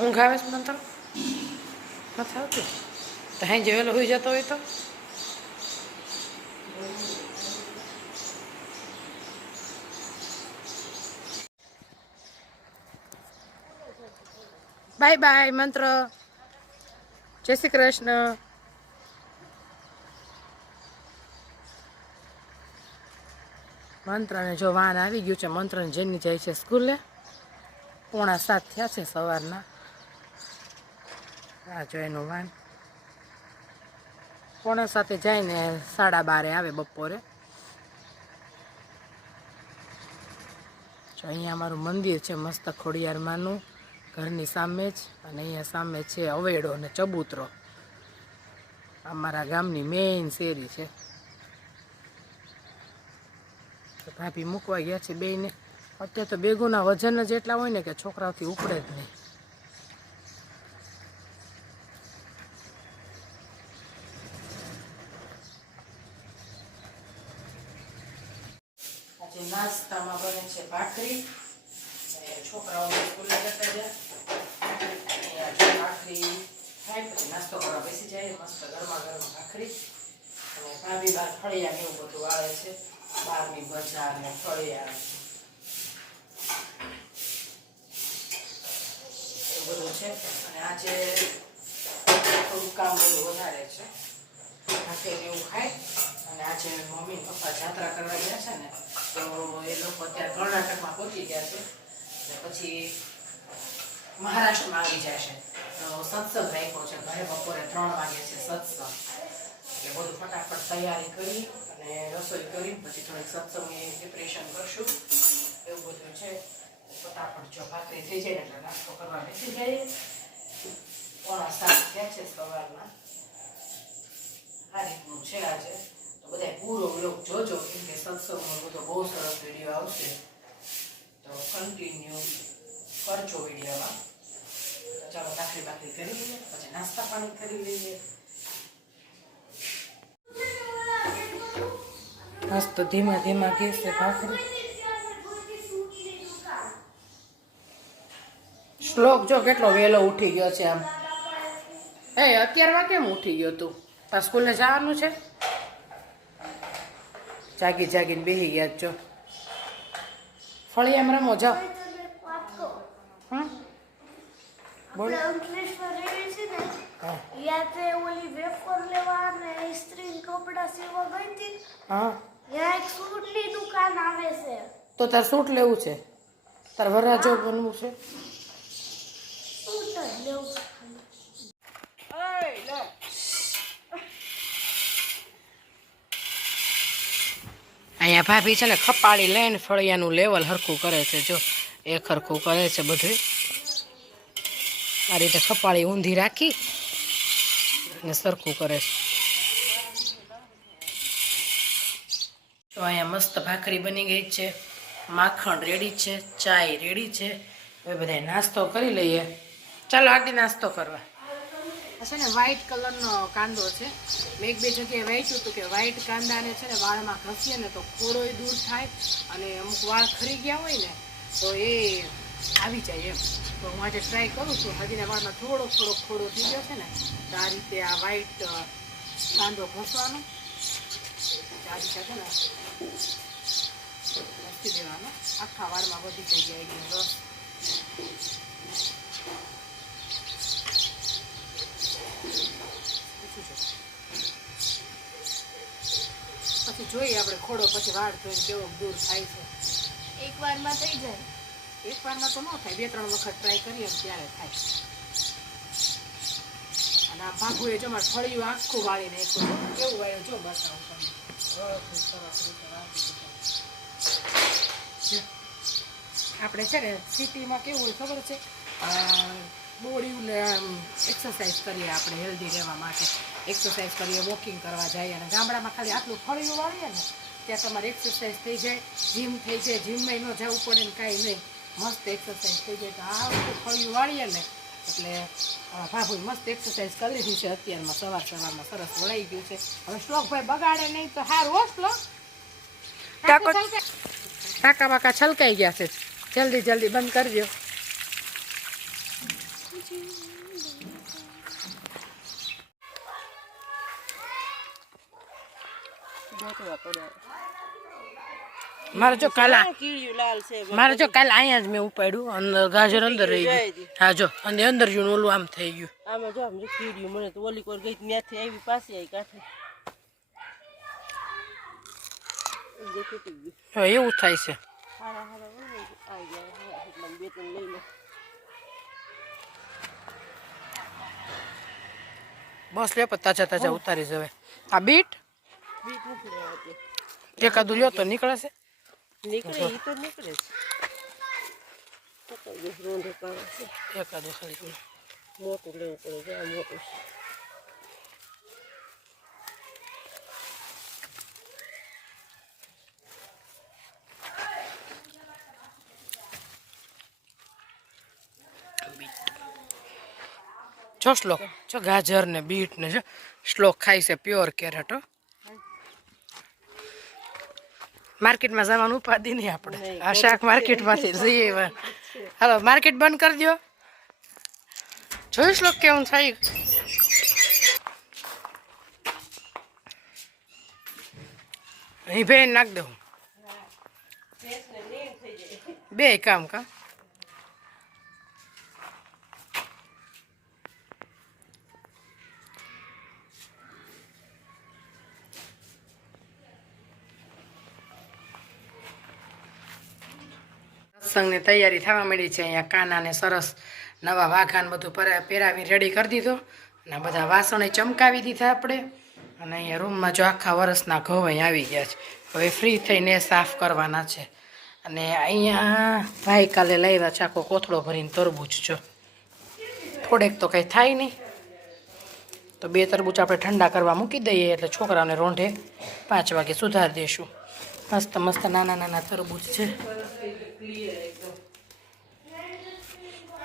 ઊંઘ આવે છે મંત્ર નથી આવતું તો હાઈ વહેલો હોઈ જતો હોય તો બાય બાય મંત્ર જય શ્રી કૃષ્ણ મંત્રને જો વાન આવી ગયું છે મંત્રને જેની જાય છે સ્કૂલે 6:45 થયા છે સવારના આ જો એનું વાન 6:45 જાય ને 12:30 આવે બપોરે જો અહીંયા અમારું મંદિર છે મસ્ત ખોડિયારમાંનું ઘરની સામે જ અને અહીંયા સામે છે અવેડો અને ચબૂતરો અમારા ગામની મેઇન શેરી છે તો ભાભી મૂકવા ગયા છે બેયને અત્યારે તો બેગોના વજન જ એટલા હોય ને કે છોકરાઓથી ઉપડે જ નહીં આજે નાસ્તામાં બને છે ભાખરી છોકરાઓ સ્કૂલે જતા રહ્યા ભાખરી ખાય પછી નાસ્તો કરવા બેસી જાય મસ્ત ગરમા ગરમ ભાખરી અને ભાભી બાર ફળિયા ને એવું બધું આવે છે બારની બજાર ને ફળિયા એવું બધું છે અને આજે થોડું કામ બધું વધારે છે ભાખરી એવું ખાય અને આજે મમ્મી પપ્પા જાત્રા કરવા ગયા છે ને તો એ લોકો અત્યારે કર્ણાટકમાં પહોંચી ગયા છે પછી મહારાષ્ટ્રમાં આવી જશે તો સત્સંગ રાખ્યો છે ઘરે બપોરે 3 વાગે છે સત્સંગ એટલે બધું ફટાફટ તૈયારી કરી અને રસોઈ કરી પછી થોડીક સત્સંગની પ્રિપરેશન કરશું એવું બધું છે ફટાફટ જો ભાખરી થઈ જાય એટલે નાસ્તો કરવા બેસી જઈએ 6:45 થયા છે સવારના આ રીતનું છે આજે તો બધા પૂરો બ્લોગ જોજો કેમ કે સત્સંગનો બધો બહુ સરસ વિડીયો આવશે તો કન્ટિન્યુ કરજો વિડીયોમાં ચાલો ભાખરી કરી લઈએ પછી નાસ્તા પાણી કરી લઈએ મસ્ત ધીમા ધીમા ઘેસે ભાખરી શ્લોક જો કેટલો વહેલો ઉઠી ગયો છે આમ અત્યારમાં કેમ ઉઠી ગયો તું આ સ્કૂલે જવાનું છે જાગીને બેસી ગયા જો ફળિયામાં રમો જાઓ બોલ ઓલી વેફર લેવા ને ઇસ્ત્રી કપડા સીવવા ગઈ હતી હા ત્યાં એક સૂટની દુકાન આવે છે તો તાર સૂટ લેવું છે તાર વરરાજો બનવું છે સૂટ જ લેવું અહીંયા ભાભી છે ને ખપાળી લઈને ફળિયાનું લેવલ હરખું કરે છે જો એક હરખું કરે છે બધું આ રીતે ખપાળી ઊંધી રાખી અને સરખું કરે છે તો અહીંયા મસ્ત ભાખરી બની ગઈ છે માખણ રેડી છે ચાય રેડી છે હવે બધા નાસ્તો કરી લઈએ ચાલો આગળ નાસ્તો કરવા છે ને વ્હાઈટ કલરનો કાંદો છે મેં 1-2 જગ્યાએ વાંચ્યું હતું કે વ્હાઈટ કાંદાને છે ને વાળમાં ઘસીએ ને તો ખોડોય દૂર થાય અને અમુક વાળ ખરી ગયા હોય ને તો એ આવી જાય એમ તો હું આજે ટ્રાય કરું છું હજીના વાળમાં થોડો ખોડો થઈ ગયો છે ને તો આ રીતે આ વ્હાઈટ કાંદો ઘસવાનો આ રીતે છે ને ઘસી દેવાનો આખા વાળમાં વધી જાય એકદમ રસ પછી જોઈએ આપણે ખોડો પછી વાળ ધોઈને કેવો દૂર થાય છે એક વારમાં થઈ જાય એક વારમાં તો ન થાય 2-3 વખત ટ્રાય કરીએ ત્યારે થાય અને આ ભાગુએ જો મારે ફળિયું આખું વાળી નાખ્યું કેવું વાળ્યું જો બતાવું તમને આપણે છે ને સિટીમાં કેવું હોય ખબર છે બોડી એક્સરસાઇઝ કરીએ આપણે હેલ્ધી રહેવા માટે એક્સરસાઇઝ કરીએ વોકિંગ કરવા જઈએ અને ગામડામાં ખાલી આટલું ફળિયું વાળીએ ને ત્યાં તમારે એક્સરસાઇઝ થઈ જાય જીમ થઈ જાય જીમમાં ન જવું પડે ને કાંઈ નહીં મસ્ત એક્સરસાઇઝ થઈ જાય તો આ વખતે ફળિયું વાળીએ ને એટલે ભાભુ મસ્ત એક્સરસાઇઝ કરી લીધી છે અત્યારમાં સવારમાં સરસ વળાઈ ગયું છે હવે શ્લોકભાઈ બગાડે નહીં તો સારું હો શ્લોક ટાંકા બાકા છલકાઈ ગયા છે જલ્દી બંધ કરજો ગોતવા પડે. મારે જો કાલા કીડિયું લાલ છે. મારે જો કાલે અહીંયા જ મેં ઉપાડ્યું અંદર ગાજર અંદર રહી ગયું. હા જો અને અંદર જૂનું ઓલું આમ થઈ ગયું. આમાં જો આમ જો કીડિયું મને તો ઓલી કોર ગઈ ત્યાંથી આવી પાછી આવી કાંઠે. હવે એવું થાય છે. હારા હારા આવી જાય એટલે બે ત્રણ લઈ લે. બસ લે પણ તાજા તાજા ઉતારી જવે. આ બીટ બીટ નથી રહેવાતી. એકાદું લ્યો તો નીકળે છે. નીકળે ઈ તો નીકળે છે. રોંઢે પાડે છે. એકાદું ખાલી મોટું લેવું પડે છે. આ મોટું છે. જો શ્લોક જો ગાજર ને બીટ ને જો શ્લોક ખાય છે પ્યોર કેરેટ. માર્કેટમાં જવાનું ઉપાધિ નહીં આપણે. આ શાક માર્કેટમાંથી જઈએ. હાલો માર્કેટ બંધ કરી દો. જોયું શ્લોક કેવું થાય. અહીં ભેન નાખ દઉં. બે કામ કા સત્સંગની તૈયારી થવા માંડી છે. અહીંયા કાનાને સરસ નવા વાઘાને બધું પહેરાવી રેડી કરી દીધો અને બધા વાસણે ચમકાવી દીધા આપણે. અને અહીંયા રૂમમાં જો આખા વરસના ઘઉં અહીં આવી ગયા છે. હવે ફ્રી થઈને સાફ કરવાના છે. અને અહીંયા ભાઈ કાલે લાવ્યા છે આખો કોથળો ભરીને તરબૂચ. જો થોડેક તો કંઈ થાય નહીં તો બે તરબૂચ આપણે ઠંડા કરવા મૂકી દઈએ એટલે છોકરાઓને રોંઢે 5 વાગે સુધારી દઈશું. મસ્ત મસ્ત નાના નાના તરબૂચ છે.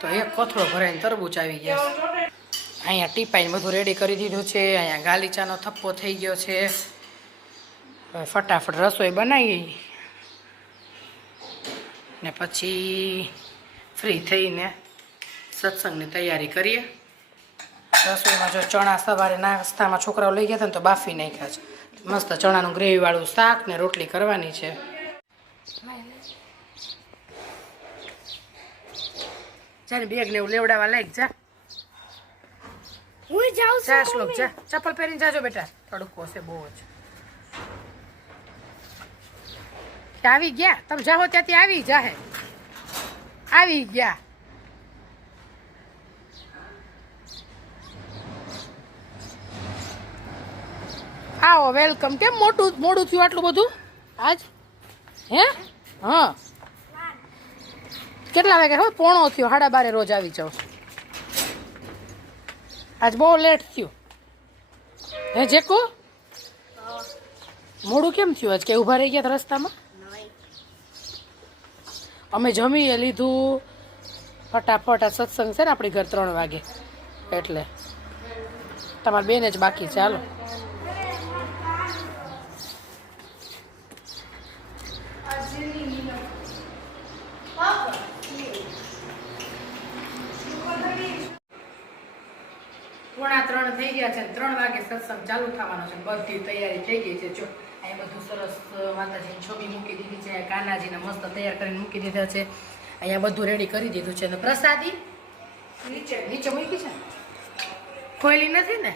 તો એક કોથળો ભરાઈને તરબૂચ આવી ગયા છે. અહીંયા ટીપાઈને બધું રેડી કરી દીધું છે. અહીંયા ગાલીચાનો થપ્પો થઈ ગયો છે. હવે ફટાફટ રસોઈ બનાવી ને પછી ફ્રી થઈને સત્સંગની તૈયારી કરીએ. રસોઈમાં જો ચણા સવારે નાસ્તામાં છોકરાઓ લઈ ગયા હતા ને તો બાફી નાખ્યા છે. મસ્ત ચણાનું ગ્રેવીવાળું શાક ને રોટલી કરવાની છે. જાને બેગ ને એવું લેવડાવવા લાગ જા. હું જાઉં છું. જા શ્લોક જા. ચપ્પલ પહેરીને જાજો બેટા. તડકો છે બહુ જ. આવી ગયા તમે જાઓ ત્યાંથી આવી જાહે. આવી ગયા. આવો વેલકમ. કેમ મોડું થયું આટલું બધું આજ? હે હા કેટલા વાગે? હવે 1:45 થયો. 12:30 રોજ આવી જાઉં. આજ બહુ લેટ થયું. હે જેકો મોડું કેમ થયું આજ? કે ઊભા રહી ગયા રસ્તામાં? અમે જમીએ લીધું ફટાફટ. આ સત્સંગ છે ને આપણી ઘર 3 વાગે એટલે તમારે બેન જ બાકી છે. હાલો પોણા 3 થઈ ગયા છે. 3 વાગે સત્સંગ ચાલુ થવાનો છે. બધી તૈયારી થઈ ગઈ છે. જો અહીંયા બધું સરસ માતાજીની છબી મૂકી દીધી છે. કાનાજીને મસ્ત તૈયાર કરીને મૂકી દીધા છે. અહીંયા બધું રેડી કરી દીધું છે. અને પ્રસાદી નીચે મૂકી છે. ખોયલી નથી ને?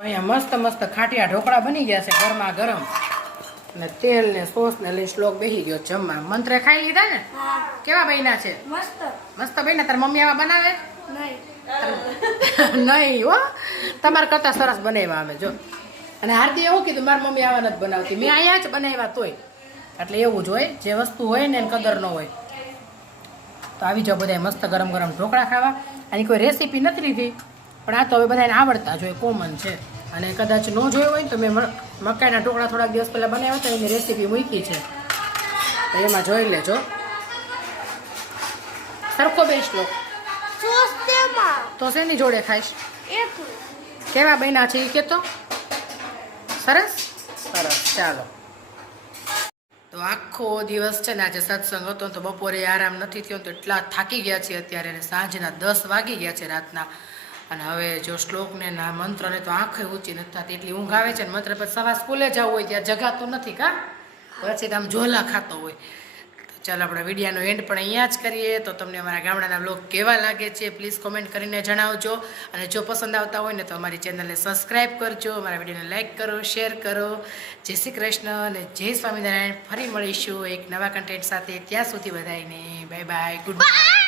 અહીંયા મસ્ત મસ્ત ખાટિયા ઢોકળા બની ગયા છે ગરમા ગરમ અને તેલ ને સોસ ને લઈ શ્લોક બેસી ગયો જમવા. મંત્રે ખાઈ લીધા ને? હા કેવા બન્યા છે? મસ્ત મસ્ત બન્યા. તાર મમ્મી આવા બનાવે? નહીં નહીં હો, તમારા કરતા સરસ બનાવ્યા અમે જો. અને હાર્દીએ એવું કીધું મારી મમ્મી આવા નથી બનાવતી, મેં અહીંયા જ બનાવ્યા તોય. એટલે એવું જ હોય, જે વસ્તુ હોય ને એને કદર ન હોય. તો આવી જાઓ બધા મસ્ત ગરમ ગરમ ઢોકળા ખાવા. આની કોઈ રેસીપી નથી લીધી, પણ આ તો હવે બધાને આવડતા જોઈએ, કોમન છે. અને કદાચ ન જોયું હોય ને તો મેં મકાઈના ઢોકળા થોડાક દિવસ પહેલાં બનાવ્યા હતા, એની રેસીપી મૂકી છે, તો એમાં જોઈ લેજો. સરખો બેસલો સોસ્તેમાં તો શેની જોડે ખાઈશ? એકલું કેવા બન્યા છે એ કહેતો? સરસ સરસ. ચાલો, તો આખો દિવસ છે ને આજે સત્સંગ હતો તો બપોરે આરામ નથી થયો, તો એટલા થાકી ગયા છે અત્યારે. અને સાંજના 10 વાગી ગયા છે રાતના. અને હવે જો શ્લોકને ના મંત્રને તો આંખે ઊંચી નથી થતી, એટલી ઊંઘ આવે છે ને. મંત્ર પછી સવાર સ્કૂલે જવું હોય ત્યાં જગાતું નથી કા, પછી આમ ઝોલા ખાતો હોય. તો ચાલો આપણે વિડીયોનો એન્ડ પણ અહીંયા જ કરીએ. તો તમને અમારા ગામડાના બ્લોગ કેવા લાગે છે પ્લીઝ કોમેન્ટ કરીને જણાવજો. અને જો પસંદ આવતા હોય ને તો અમારી ચેનલને સબસ્ક્રાઈબ કરજો, અમારા વિડીયોને લાઇક કરો, શેર કરો. જય શ્રી કૃષ્ણ અને જય સ્વામિનારાયણ. ફરી મળીશું એક નવા કન્ટેન્ટ સાથે. ત્યાં સુધી બધાને બાય બાય, ગુડ બાય.